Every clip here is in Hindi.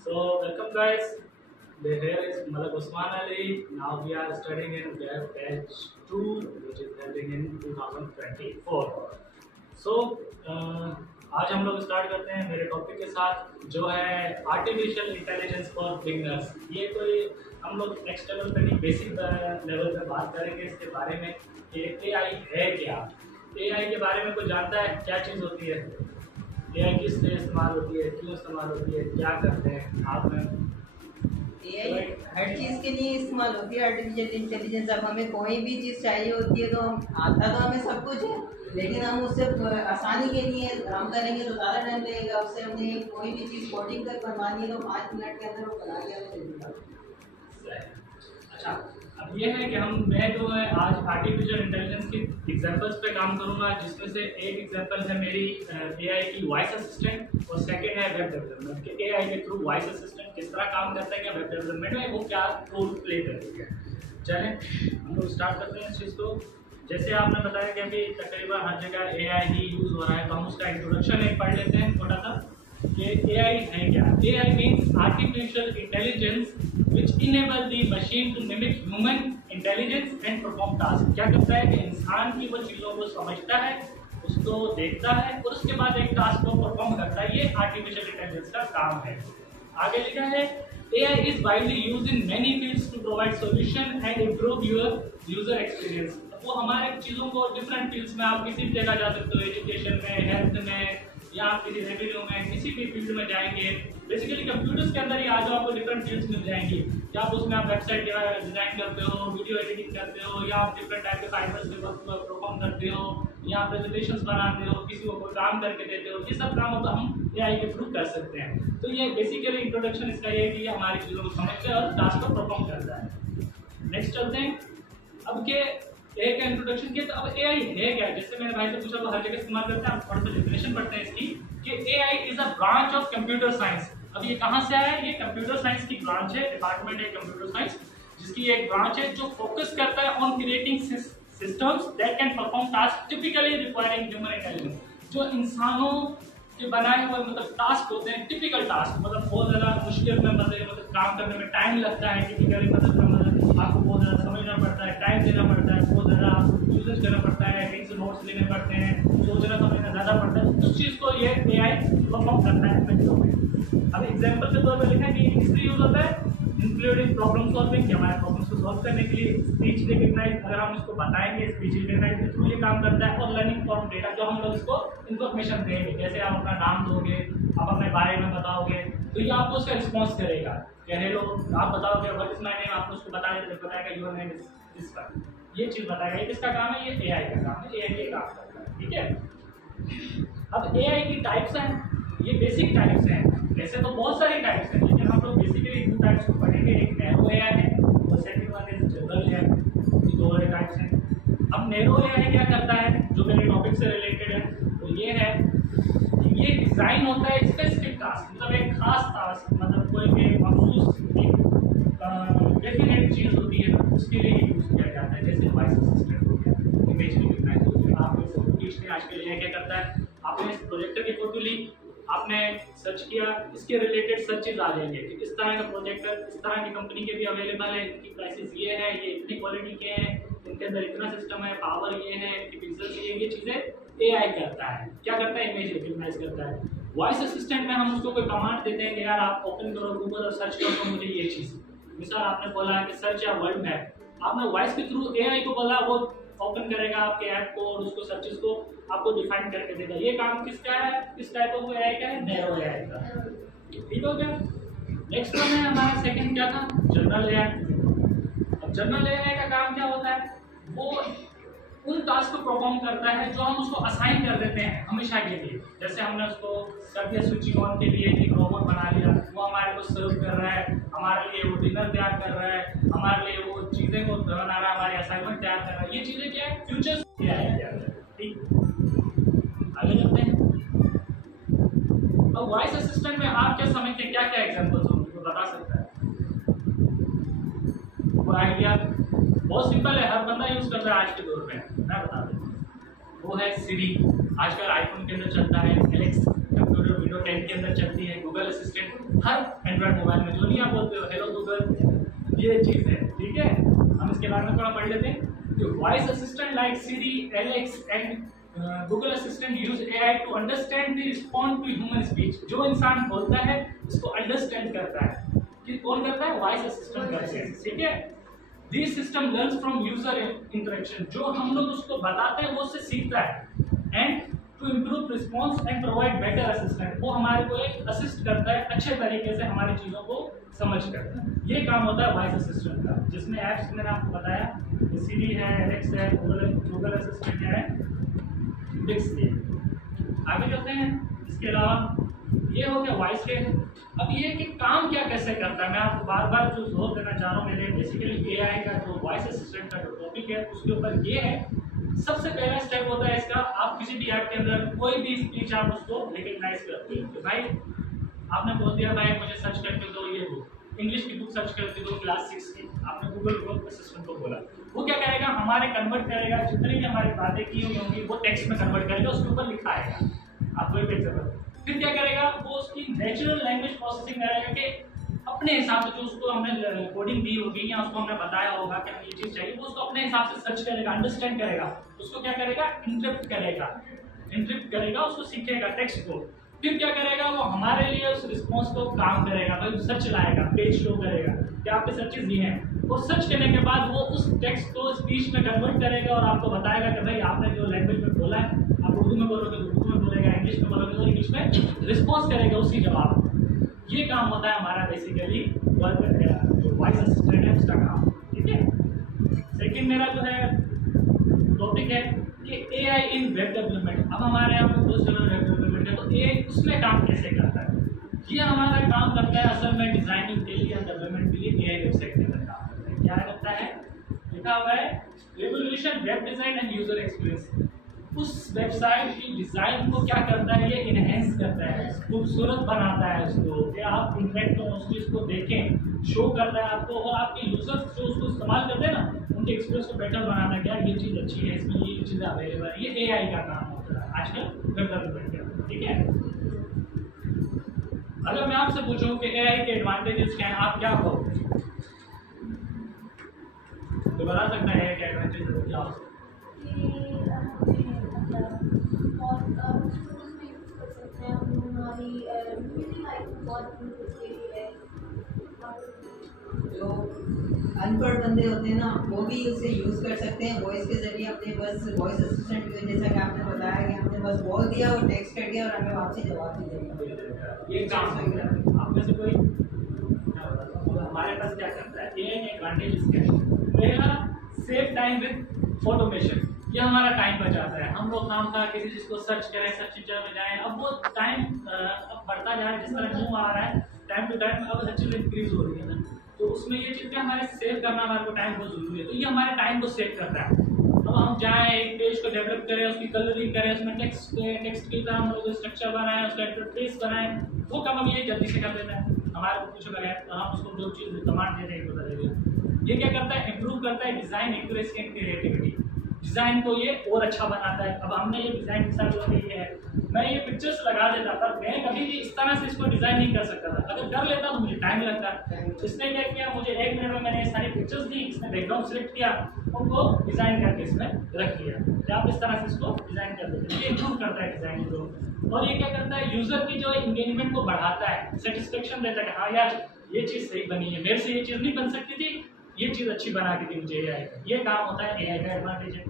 So welcome guys. Here is Malak Usman Ali. Now we are studying in batch 2, which is ending in 2024. So आज हम लोग स्टार्ट करते हैं मेरे टॉपिक के साथ, जो है आर्टिफिशियल इंटेलिजेंस फॉर बिगनर्स। ये कोई हम लोग नेक्स्ट लेवल पे नहीं, बेसिक लेवल पे बात करेंगे इसके बारे में कि एआई है क्या। एआई के बारे में कोई जानता है क्या चीज़ होती है, एआई किस लिए इस्तेमाल होती है, क्यों इस्तेमाल होती है, क्या करते हैं आप में? एआई हर चीज़ के लिए इस्तेमाल होती है आर्टिफिशियल इंटेलिजेंस। अब हमें कोई भी चीज़ चाहिए होती है तो आता तो हमें सब कुछ है, लेकिन हम उससे आसानी के लिए हम करेंगे तो ज़्यादा टाइम लगेगा। उससे हमें कोई भी चीज़ कोडिंग कर बनवानी है तो 5 मिनट के अंदर वो बना के हमें दे देगा। अच्छा, अब ये है कि मैं जो है आज आर्टिफिशियल इंटेलिजेंस की एग्जांपल्स पे काम करूंगा, जिसमें से एक एग्जांपल है मेरी एआई की वॉइस असिस्टेंट और सेकंड है वेब डेवलपमेंट के एआई के थ्रू वॉइस असिस्टेंट किस तरह काम करता है, या वेब डेवलपमेंट में वो क्या रोल प्ले करती है। चलें हम लोग स्टार्ट करते हैं इस चीज़ को। जैसे आपने बताया कि अभी तकरीबन हर जगह एआई ही यूज़ हो रहा है, तो हम उसका इंट्रोडक्शन एक पढ़ लेते हैं छोटा सा कि एआई है क्या। AI means artificial intelligence which enable the machine to mimic human intelligence and perform task। क्या करता है कि इंसान की वो चीज़ों को समझता है, उसको देखता है और उसके बाद एक टास्क को परफॉर्म करता है। ये आर्टिफिशियल इंटेलिजेंस का काम है। आगे लिखा है AI is widely used in many fields to provide solution and improve your user experience। वो हमारे चीज़ों को डिफरेंट फील्ड्स में आप किसी भी जगह जा सकते हो, एजुकेशन में, हेल्थ में, या आप किसी रेवेन्यू में, किसी भी फील्ड में जाएंगे। बेसिकली कंप्यूटर्स के अंदर ही आज आपको डिफरेंट फील्ड्स मिल जाएंगी। या आप उसमें आप वेबसाइट डिजाइन करते हो, वीडियो एडिटिंग करते हो, या आप डिफरेंट टाइप के फाइबर्स के वर्क परफॉर्म करते हो, या प्रेजेंटेशंस बनाते हो, किसी को कोई काम करके देते हो। ये सब काम तो हम एआई के थ्रू कर सकते हैं। तो ये बेसिकली इंट्रोडक्शन इसका ये है कि ये हमारी चीज़ों को समझते हैं और टास्क को परफॉर्म करता है। नेक्स्ट चलते हैं। अब के एआई का इंट्रोडक्शन किया, तो अब एआई है क्या। जैसे मैंने भाई से पूछा तो हर जगह इस्तेमाल करते हैं। आप थोड़ा सा डेफिनेशन पढ़ते हैं इसकी कि AI is a branch of computer science. अब ये कहाँ से आया है? ये कंप्यूटर साइंस की ब्रांच है, डिपार्टमेंट है कंप्यूटर साइंस, जिसकी एक ब्रांच है जो फोकस करता है on creating systems that can perform task typically requiring human intelligence. जो इंसानों के बनाए हुए मतलब टास्क होते हैं, टिपिकल टास्क, मतलब बहुत ज़्यादा मुश्किल में मतलब काम करने में टाइम लगता है, टिपिकली मतलब आपको बहुत ज़्यादा समझना पड़ता है, टाइम देना पड़ता है, बहुत ज़्यादा यूजेज करना पड़ता है, कहीं से नोट्स लेने पड़ते हैं, सोचना समझना ज़्यादा पड़ता है। उस चीज़ को ये एआई परफॉर्म करता है बच्चों में। अब एग्जाम्पल के तौर पर लिखा है कि इससे यूज होता है इंक्लूडिंग प्रॉब्लम सॉल्विंग, कि हमारे प्रॉब्लम्स को सॉल्व करने के लिए स्पीच रिकग्नाइज, अगर हम इसको बताएंगे स्पीच रिकग्नाइज के थ्रू ये काम करता है। और लर्निंग फ्रॉम डेटा, जो हम लोग इसको इन्फॉर्मेशन देंगे, जैसे आप अपना नाम दोगे, आप अपने बारे में बताओगे, तो ये आपको उसका रिस्पॉन्स करेगा कि हेलो, आप बताओगे व्हाट इज माय नेम, आपको उसको बताएगा your name is this one. ये चीज़ बताएगा। ये किसका काम है? ये एआई का काम है। एआई ये काम करता है, ठीक है। अब एआई की टाइप्स हैं, ये बेसिक टाइप्स हैं। वैसे तो बहुत सारी टाइप्स हैं, लेकिन हम लोग बेसिकली 2 टाइप्स को पढ़ेंगे। एक नैरो एआई है और second one is general AI. ये 2 टाइप्स हैं। अब नैरो एआई क्या करता है, जो मेरे टॉपिक से रिलेटेड है, तो ये है कि ये डिज़ाइन होता है स्पेसिफिक टास्क, मतलब एक खास टास्क, मतलब कोई भी मखसूस डेफिनेट चीज़ होती है तो उसके लिए यूज़ किया जाता है। जैसे वॉइस असिस्टेंट हो गया, इमेज रिकग्नाइज हो गया, आप फोटो खींचते हैं, आजकल एआई क्या करता है, आपने प्रोजेक्टर की फोटो ली, आपने सर्च किया, इसके रिलेटेड सर्चेज आ जाएंगे कि इस तरह का प्रोजेक्टर इस तरह की कंपनी के भी अवेलेबल है, इनकी प्राइसेस ये है, ये इतनी क्वालिटी के हैं, इनके अंदर इतना सिस्टम है, पावर ये है, इनकी पिक्सल्स ये चीज़ें एआई करता है। क्या करता है? इमेज रिकग्नाइज करता है। वॉइस असिस्टेंट में हम उसको कोई कमांड देते हैं कि यार आप ओपन करो गूगल और सर्च करो तो मुझे ये चीज़, मिसाल आपने बोला है कि सर्च या वर्ल्ड मैप, आपने वॉइस के थ्रू एआई को बोला, वो ओपन करेगा आपके ऐप को और उसको सर्चेस को आपको डिफाइन करके देगा। ये काम किसका है? किस टाइप ऑफ एआई का है? नैरो एआई का। ठीक हो गया। नेक्स्ट वन है हमारा सेकंड क्या था? General AI. अब जनरल एआई का काम क्या होता है? वो उन टास्क को परफॉर्म करता है जो हम उसको असाइन कर देते हैं हमेशा के लिए। जैसे हमने उसको कर दिया स्विचिंग ऑन के लिए एक रोबोट बना लिया, वो हमारे को सर्व कर रहा है, हमारे लिए वो डिनर तैयार कर रहा है, हमारे लिए वो चीज़ें को बना रहा है, हमारे असाइनमेंट तैयार कर रहा है। ये चीज़ें क्या है? फ्यूचर्स क्या है। ठीक, आगे चलते हैं। अब वॉइस असिस्टेंट में आप क्या समझते हैं, क्या क्या एग्जांपल्स होंगे, तो बता सकता है? वो आइडिया बहुत सिंपल है, हर बंदा यूज करता है आज के दौर में। मैं बता दूँ, वो है सिरी। आजकल आईफोन के अंदर चलता है, एलेक्स कंप्यूटर विंडो 10 के अंदर चलती है, गूगल असिस्टेंट हर एंड्रॉइड मोबाइल में, जो नहीं आप बोलते हो हेलो गूगल, ये चीज़ है। ठीक है, हम इसके बारे में थोड़ा पढ़ लेते हैं। Voice assistant like Siri, Alex and Google assistant use AI to understand the respond to human speech. जो इंसान बोलता है उसको अंडरस्टैंड करता है। कि कौन करता है? वॉइस असिस्टेंट करते हैं। ठीक है, this system learns from user interaction. जो हम लोग उसको बताते हैं वो उससे सीखता है। And to improve response and provide better assistant, वो हमारे को एक असिस्ट करता है अच्छे तरीके से हमारी चीज़ों को समझ कर। ये काम होता है वॉइस असिस्टेंट का, जिसमें ऐप्स मैंने आपको बताया, सिरी है, एलेक्स है, गूगल असिस्टेंट है, डिक्स है। आगे चलते हैं। इसके अलावा ये हो गया वॉइस के। अब ये कि काम क्या कैसे करता है, मैं आपको बार बार जो जोर देना चाह रहा हूँ, मेरे बेसिकली AI का जो वॉइस असिस्टेंट का जो टॉपिक है उसके ऊपर ये है। सबसे पहला स्टेप होता है इसका, आप किसी भी ऐप के अंदर कोई भी स्पीच आप उसको रिकग्नाइज करते हो। तो भाई आपने बोल दिया भाई मुझे सर्च करके दो ये बुक, इंग्लिश की बुक सर्च करके दो क्लास 6 की, आपने गूगल असिस्टेंट को बोला, वो क्या करेगा? हमारे कन्वर्ट करेगा, जितनी भी हमारी बातें की हुई होंगी वो टेक्स्ट में कन्वर्ट करेगा, उसके ऊपर लिखा आएगा, आप कोई पेज पर। फिर क्या करेगा? वो उसकी नेचुरल लैंग्वेज प्रोसेसिंग करेगा कि अपने हिसाब से जो उसको हमने कोडिंग दी होगी या उसको हमने बताया होगा कि ये चीज़ चाहिए, वो उसको अपने हिसाब से सर्च करेगा, अंडरस्टैंड करेगा, उसको क्या करेगा? इंटरप्ट करेगा, उसको सीखेगा टेक्स्ट को। फिर क्या करेगा? वो हमारे लिए उस रिस्पॉन्स को काम करेगा, भाई सर्च लाएगा, पेज शो करेगा कि आपके सर्चेज ये हैं, और सर्च करने के बाद वो उस टेक्स्ट को स्पीच में कन्वर्ट करेगा और आपको बताएगा कि भाई आपने जो लैंग्वेज में बोला है, आप उर्दू में बोलोगे तो उर्दू में बोलेगा, इंग्लिश में बोलोगे तो इंग्लिश में रिस्पॉन्स करेगा उसी जवाब। ये काम होता है हमारा बेसिकली जो वॉइस असिस्टेंट है उसका काम। ठीक है, सेकंड मेरा जो है टॉपिक है कि AI इन वेब डेवलपमेंट। अब हमारे यहाँ पे बहुत सारा वेब डेवलपमेंट है, तो AI उसमें काम कैसे करता है? ये हमारा काम करता है असल में डिजाइनिंग के लिए, डेवलपमेंट के लिए AI वेबसाइट के अंदर काम करता है। क्या करता है? लिखा हुआ है revolution web design and user experience. उस वेबसाइट की डिजाइन को क्या करता है? ये इनहेंस करता है, खूबसूरत बनाता है उसको, कि आप इंटरेक्ट हो उस चीज़ को देखें, शो करता है आपको, और आपके यूजर्स जो उसको इस्तेमाल करते हैं ना, उनके एक्सपीरियंस को बेटर बनाना है। क्या ये चीज़ अच्छी है, इसमें ये चीज़ें अवेलेबल है, ये AI का काम होता है आजकल वेब डेवलपमेंट का। ठीक है, अगर मैं आपसे पूछूं कि AI के एडवांटेजेस क्या हैं, आप क्या कहोगे? तो बता सकता है AI के एडवांटेजेस क्या हो सकते हैं? जो अनपढ़ बंदे होते हैं ना, वो भी उसे यूज़ कर सकते हैं वॉइस के जरिए अपने, बस वॉइस असिस्टेंट के जैसा कि आपने बताया कि हमने बस बोल दिया और टेक्स्ट कर दिया और हमें वापसी जवाब भी देगा। ये काम है। आप में से कोई हमारे पास क्या करता है? AI के एडवांटेजेस क्या है? पहला, सेव टाइम विद ऑटोमेशन। ये हमारा टाइम बचाता है। हम लोग काम था किसी चीज़ को सर्च करें, सर्च इंजन में जाएं, अब वो टाइम अब बढ़ता जा रहा है, जिस तरह न्यू आ रहा है टाइम टू टाइम, अब हर चीज़ इंक्रीज हो रही है ना, तो उसमें ये चीज़ें हमारे सेव करना हमारे को टाइम बहुत जरूरी है। तो ये हमारे टाइम को सेव करता है। अब हम जाएं एक पेज को डेवलप करें, उसकी कलरिंग करें, उसमें टेक्स्ट की तरह हम लोग स्ट्रक्चर बनाएं, उसका इंटरफेस बनाएं, वो काम हम ये जल्दी से कर देते हैं। हमारे को कुछ बगैर तो हम उसको जो चीज़ कमांड दे रहे हैं बता देंगे। ये क्या करता है? इंप्रूव करता है design accuracy and creativity. Design को ये और अच्छा बनाता है। अब हमने ये डिज़ाइन के साथ जो है, मैं ये पिक्चर्स लगा देता, पर मैं कभी भी इस तरह से इसको डिज़ाइन नहीं कर सकता था। अगर कर लेता तो मुझे टाइम लगता। इसने क्या किया? मुझे 1 मिनट में मैंने सारी पिक्चर्स दी, इसने बैकग्राउंड सेलेक्ट किया, उनको डिज़ाइन करके इसमें रख दिया। तो आप इस तरह से इसको डिज़ाइन कर देते हैं। ये इंप्रूव करता है डिज़ाइन को। और ये क्या करता है? यूज़र की जो इंगेजमेंट को बढ़ाता है, सेटिस्फेक्शन देता है, हाँ यार ये चीज़ सही बनी है, मेरे से ये चीज़ नहीं बन सकती थी, ये चीज़ अच्छी बना के दी मुझे AI। ये काम होता है AI का एडवांटेज है।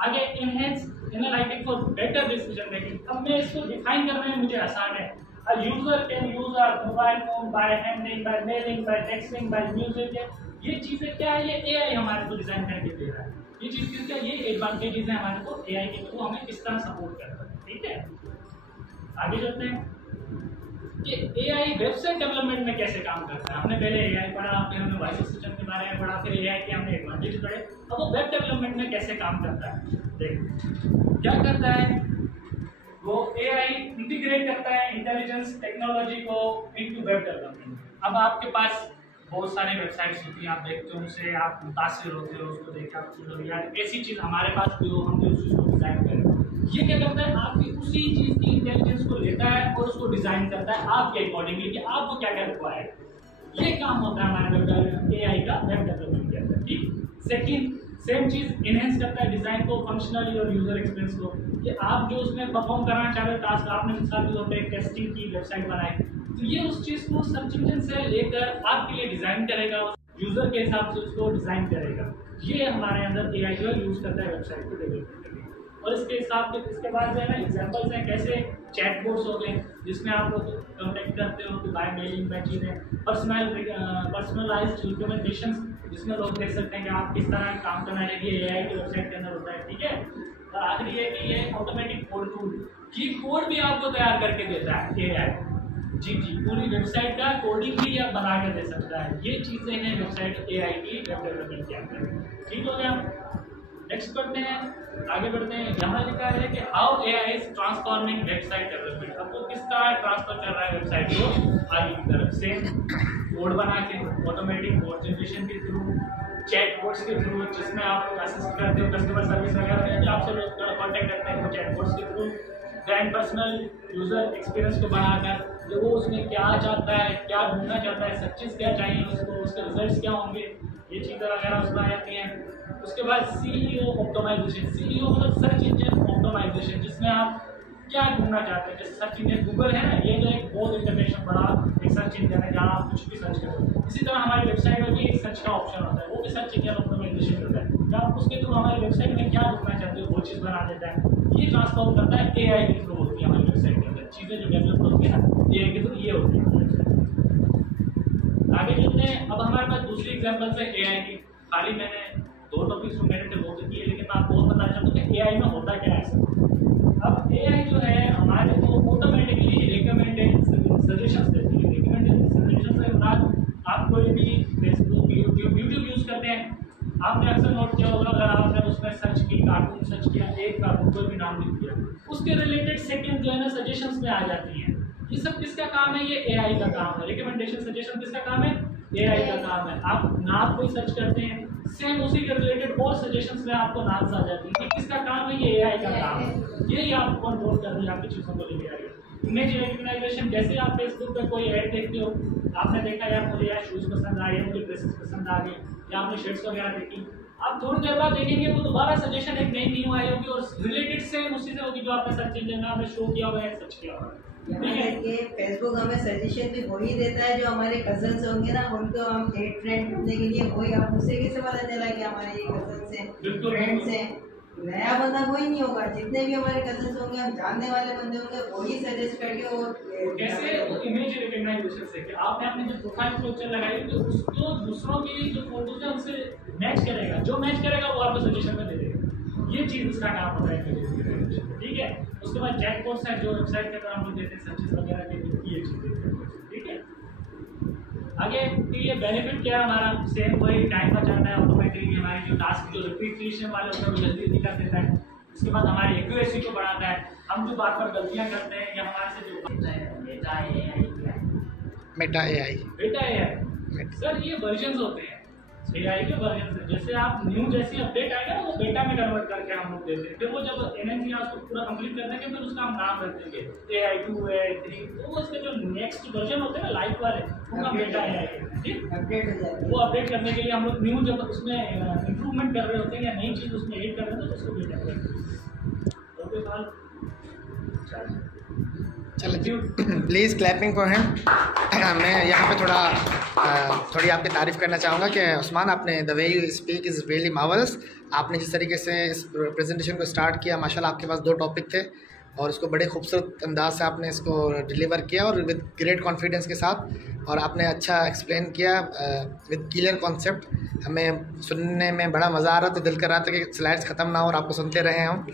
आगे enhance analytics for better decision making. अब मैं इसको डिफाइन करने में मुझे आसान है। A user can use our mobile phone by handling, by mailing, by texting, by music. ये चीज़ें क्या है? ये AI हमारे को डिजाइन करके दे रहा है। ये चीज़ क्या? ये एडवांटेजेस है हमारे को AI के थ्रू, हमें किस तरह सपोर्ट करता है। ठीक है, आगे चलते हैं कि AI वेबसाइट डेवलपमेंट में कैसे काम करता है। हमने पहले AI पढ़ा, फिर हमने वॉइस असिस्टेंट के बारे में पढ़ा, फिर AI के हमने एडवांटेज पढ़े। अब वो वेब डेवलपमेंट में कैसे काम करता है, देखो क्या करता है। वो AI इंटीग्रेट करता है इंटेलिजेंस टेक्नोलॉजी को इनटू वेब डेवलपमेंट। अब आपके पास बहुत सारे वेबसाइट्स होती हैं, आप देखते हो, उनसे आप मुतासिर होते हो, उसको देख के आप यार ऐसी चीज़ हमारे पास भी हो, हम भी उस चीज़ को डिज़ाइन करें। ये क्या करता है, आपकी उसी चीज की इंटेलिजेंस को लेता है और उसको डिजाइन करता है आपके अकॉर्डिंगली कि आपको क्या क्या रिक्वायर्ड है। ये काम होता है हमारे AI का वेब डेवलपमेंट के अंदर। ठीक, सेकंड सेम चीज इनहेंस करता है डिजाइन को, फंक्शनली और यूजर एक्सपीरियंस को, कि आप जो उसमें परफॉर्म करना चाह रहे हो टास्क, आपने मिसाल के तौर पे टेस्टिंग की वेबसाइट बनाई, तो ये उस चीज को सर्च इंजन से लेकर आपके लिए डिजाइन करेगा, यूजर के हिसाब से उसको डिजाइन करेगा। ये हमारे अंदर AI जो है यूज करता है वेबसाइट को डेवलप करने के लिए। और इसके हिसाब से इसके बाद जो है ना एग्जांपल्स हैं, कैसे चैटबॉट्स हो गए जिसमें आप कॉन्टेक्ट करते हो कि बाय मेलिंग में चीज़ें, पर्सनलाइज्ड रिकमेंडेशंस जिसमें लोग देख सकते हैं कि आप किस तरह काम करना है, ये AI की वेबसाइट के अंदर होता है। ठीक है, और आखिरी है कि ये ऑटोमेटिक कोड टूल, ये कोड भी आपको तैयार करके देता है AI। जी, पूरी वेबसाइट का कोडिंग भी आप बना कर दे सकता है। ये चीज़ें हैं वेबसाइट AI की वेब डेवलपमेंट के अंदर। ठीक हो गया, नेक्स्ट करते हैं, आगे बढ़ते हैं। यहाँ लिखा है कि how AI is transforming website development, आपको किस तरह ट्रांसफर कर रहा है वेबसाइट को आगे की तरफ से, कोड बना के, ऑटोमेटिक कोड जनरेशन के थ्रू, चैटबॉट्स के थ्रू जिसमें आप असिस्ट करते हो, कस्टमर सर्विस वगैरह जो आपसे लोग कॉन्टेक्ट करते हैं वो चैटबॉट्स के थ्रू, दैन पर्सनल यूजर एक्सपीरियंस को बढ़ाकर जो वो उसमें क्या चाहता है, क्या ढूंढना चाहता है, सब चीज़ क्या चाहिए उसको, उसके रिजल्ट्स क्या होंगे, ये चीज़ें वगैरह उसमें आ जाती हैं। उसके बाद CEO ऑप्टिमाइजेशन, CEO मतलब सर्च इंजन ऑप्टिमाइजेशन, जिसमें आप क्या ढूंढना चाहते हैं। जैसे सर्च इंजन गूगल है ना, ये तो एक बहुत इंटरनेशनल बड़ा एक सर्च इंजन है जहाँ आप कुछ भी सर्च करो। इसी तरह हमारी वेबसाइट में भी एक सर्च का ऑप्शन होता है, वो भी सर्च इंजन ऑप्टिमाइजेशन करता है, जहाँ आप उसके थ्रू हमारी वेबसाइट में क्या ढूंढना चाहते हो वो चीज़ बना देता है। ये ट्रांसफॉर्म करता है AI के थ्रू होती है हमारी वेबसाइट के अंदर, चीज़ें जो डेवलप होती है ना AI के थ्रू, ये होती है। आगे चलते हैं, अब हमारे पास दूसरी एग्जाम्पल्स है AI की। खाली मैंने 2 टॉपिक्स जो मैंने वो तो किए, लेकिन मैं आपको और बताना चाहता हूँ कि AI में होता क्या है। अब AI जो है हमारे को ऑटोमेटिकली रिकमेंडेड सजेशंस देती है। रिकमेंडेड सजेशंस से मुराद आप कोई भी फेसबुक, यूट्यूब यूज़ करते हैं, आपने अक्सर नोट किया होगा, अगर आपने उसमें सर्च की, कार्टून सर्च किया, एक कार्टून कोई भी नाम लिख दिया, उसके रिलेटेड सेकंड जो है ना सजेशंस में आ जाती हैं। ये सब किसका काम है, ये AI का काम है। रिकमेंडेशन सजेशन किसका काम है, AI का काम है। आप नाम कोई सर्च करते हैं, सेम उसी के रिलेटेड और सजेशंस में आपको नाम आ जाती है। किसका काम है, ये AI का काम है। यही आपको कंट्रोल कर रही है, आपकी चीज़ों को लेके आ रही है। इमेज रिकग्नाइजेशन, जैसे आप फेसबुक पे कोई ऐड देखते हो, आपने देखा यार मुझे यार शूज़ पसंद आए, मुझे ड्रेसेस पसंद आ गए, या आपने शर्ट्स वगैरह देखी, आप थोड़ी देर बाद देखेंगे वो दोबारा सजेशन एक नई न्यू आई होगी और रिलेटेड सेम उसी से होगी जो आपने सर्च इंजन में आपने शो किया हुआ है, सर्च किया हुआ है। फेसबुक हमें सजेशन भी वही देता है जो हमारे कजन्स होंगे ना, उनको हम एड फ्रेंड ढूंढने के लिए वही, आप उससे कैसे पता चला कि हमारे ये कजन्स हैं, फ्रेंड्स हैं। नया बंदा कोई नहीं होगा, जितने भी हमारे कजन्स होंगे, हम जानने वाले बंदे होंगे, वही सजेस्ट करके वो कैसे इमेज रिकग्नाइजेशन से कि आपने अपनी जो प्रोफाइल पिक्चर लगाई तो उसको दूसरों की जो फोटोज है उनसे मैच करेगा, जो मैच करेगा वो आपको सजेशन में दे देगा। ये चीज़ उसका काम होता है। ठीक है, उसके बाद चैटबॉट्स हैं जो वेबसाइट के अंदर हम लोग देते हैं सर्चेस वगैरह के लिए, ये चीज़ें। ठीक है, आगे ये बेनिफिट क्या है हमारा, सेम वही टाइम बचाता है, ऑटोमेटिकली हमारी जो टास्क जो रिपीटेशन वाले होते हैं वो जल्दी जल्दी कर देता है। उसके बाद हमारी एक्यूरेसी को बढ़ाता है, हम जो बार बार गलतियाँ करते हैं या हमारे से जो बेटा AI सर, ये वर्जन्स होते हैं AI के वर्जन से। जैसे आप न्यू जैसी अपडेट आएगा ना वो बेटा में कन्वर्ट करके हम लोग देते हैं, फिर वो जब NNC उसको पूरा कंप्लीट कर देंगे फिर उसका हम नाम रख देंगे AI 2 AI 3, तो उसके जो नेक्स्ट वर्जन होते हैं ना लाइफ वाले, वो बेटा AI ठीक अपडेट हो जाता है। वो अपडेट करने के लिए हम लोग न्यू जब उसमें इम्प्रूवमेंट कर रहे होते हैं या नई चीज़ उसमें एड कर रहे होते हैं तो उसको बेटा करते हैं। चलो प्लीज़ क्लैपिंग फॉर हिम। मैं यहाँ पे थोड़ी आपकी तारीफ़ करना चाहूँगा कि उस्मान, आपने the way you speak is really marvellous. आपने जिस तरीके से इस प्रेजेंटेशन को स्टार्ट किया, माशाल्लाह आपके पास 2 टॉपिक थे और उसको बड़े खूबसूरत अंदाज से आपने इसको डिलीवर किया और विद ग्रेट कॉन्फिडेंस के साथ, और आपने अच्छा एक्सप्लेन किया विद क्लियर कॉन्सेप्ट। हमें सुनने में बड़ा मज़ा आ रहा था, दिल कर रहा था कि स्लाइड्स ख़त्म ना हो और आपको सुनते रहे हम।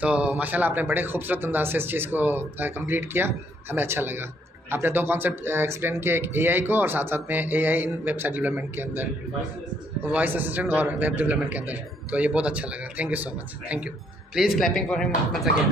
तो माशाल्लाह आपने बड़े खूबसूरत अंदाज से इस चीज़ को कंप्लीट किया, हमें अच्छा लगा। आपने 2 कॉन्सेप्ट एक्सप्लेन किए, एक AI को और साथ साथ में AI इन वेबसाइट डेवलपमेंट के अंदर, वॉइस असिस्टेंट और वेब डेवलपमेंट के अंदर। तो ये बहुत अच्छा लगा, thank you so much, thank you. Please clapping for him once again.